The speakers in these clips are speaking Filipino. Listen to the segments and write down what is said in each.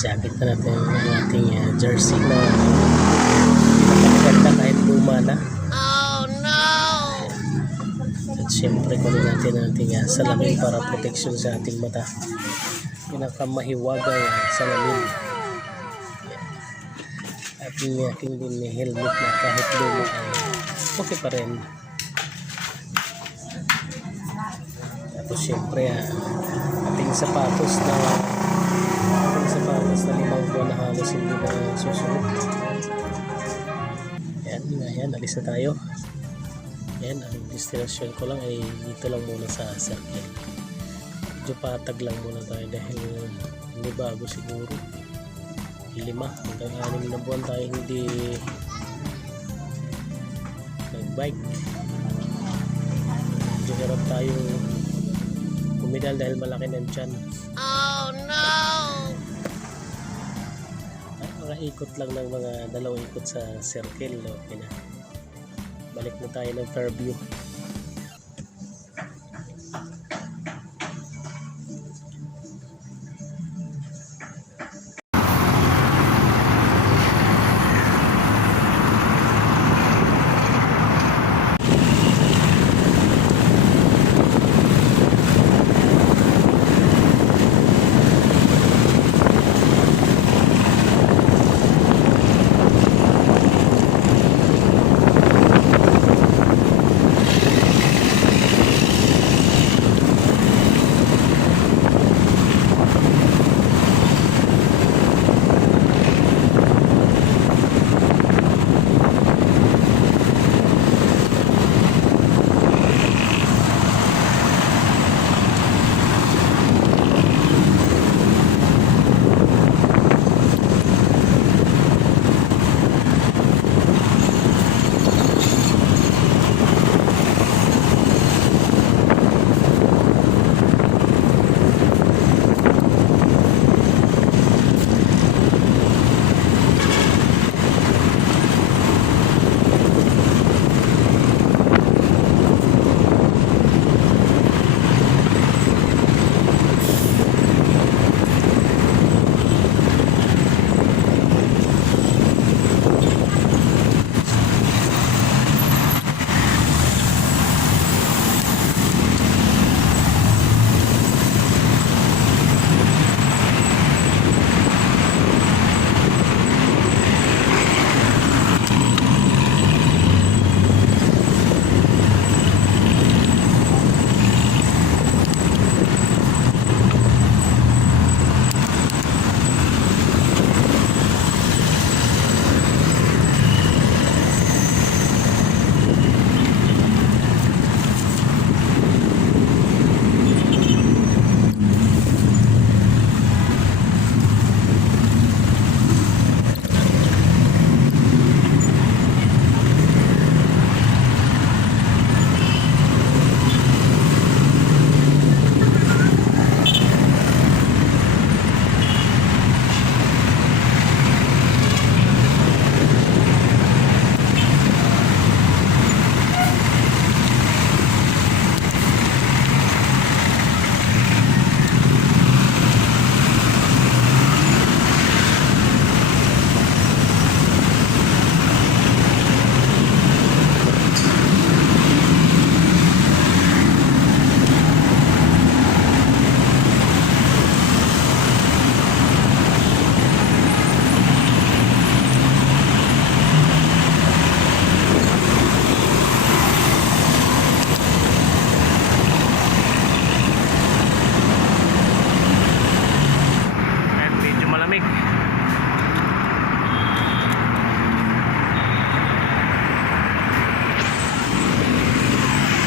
jacket na natin ang ating jersey na pinakaganda kahit luma na. Oh no! At syempre kunin natin ang ating salamin para protection sa ating mata. Pinakamahiwagang salamin. At yung aking din helmet na kahit luma ay okay pa rin. Tapos syempre ating sapatos na 5 buwan na halos hindi na susunod. Ayan, alis na tayo. Ayan, ang destination ko lang ay dito lang muna sa circle. Medyo patag lang muna tayo dahil hindi bago siguro 5 hanggang 6 na buwan tayo hindi nagbike. Medyo hirap tayo umidal dahil malaki na yung tiyan. Oh no! Mga ikot lang ng mga 2 ikot sa circle, okay na. Balik na tayo ng Fairview.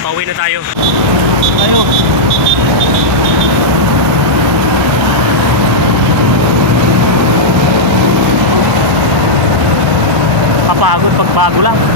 Pauwi na tayo. Kapagod pag bago lang.